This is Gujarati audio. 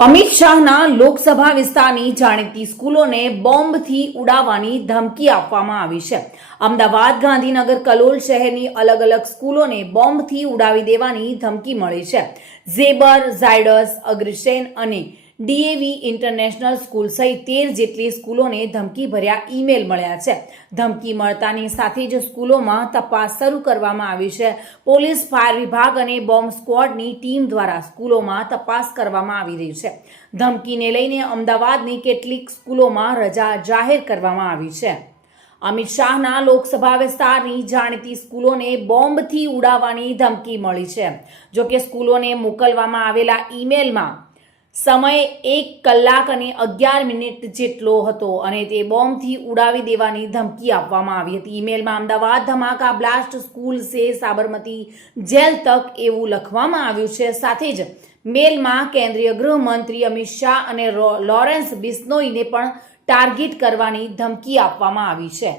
અમિત શાહના લોકસભા વિસ્તારની જાણીતી સ્કૂલોને બોમ્બથી ઉડાવવાની ધમકી આપવામાં આવી છે। અમદાવાદ, ગાંધીનગર, કલોલ શહેરની અલગ અલગ સ્કૂલોને બોમ્બથી ઉડાવી દેવાની ધમકી મળી છે। ઝેબર, ઝાયડસ, અગ્રસેન અને ડીએવી ઇન્ટરનેશનલ સ્કૂલ સહિત 13 જેટલી સ્કૂલોને ધમકી ભર્યા ઈમેલ મળ્યા છે। ધમકી મળતાની સાથે જ સ્કૂલોમાં તપાસ શરૂ કરવામાં આવી છે। પોલીસ, ફાયર વિભાગ અને બોમ્બ સ્ક્વોડની ટીમ દ્વારા સ્કૂલોમાં તપાસ કરવામાં આવી રહી છે। ધમકીને લઈને અમદાવાદની કેટલીક સ્કૂલોમાં રજા જાહેર કરવામાં આવી છે। અમિત શાહના લોકસભા વિસ્તારની જાણીતી સ્કૂલોને બોમ્બથી ઉડાવવાની ધમકી મળી છે। જોકે સ્કૂલોને મોકલવામાં આવેલા ઈમેલમાં સમય 1 કલાક અને 11 મિનિટ જેટલો હતો અને તે બોમ્બથી ઉડાવી દેવાની ધમકી આપવામાં આવી હતી। ઈમેલમાં અમદાવાદ ધમાકા બ્લાસ્ટ સ્કૂલ સે સાબરમતી જેલ તક એવું લખવામાં આવ્યું છે। સાથે જ મેલમાં કેન્દ્રીય ગૃહમંત્રી અમિત શાહ અને લોરેન્સ બિશ્નોઈને પણ ટાર્ગેટ કરવાની ધમકી આપવામાં આવી છે।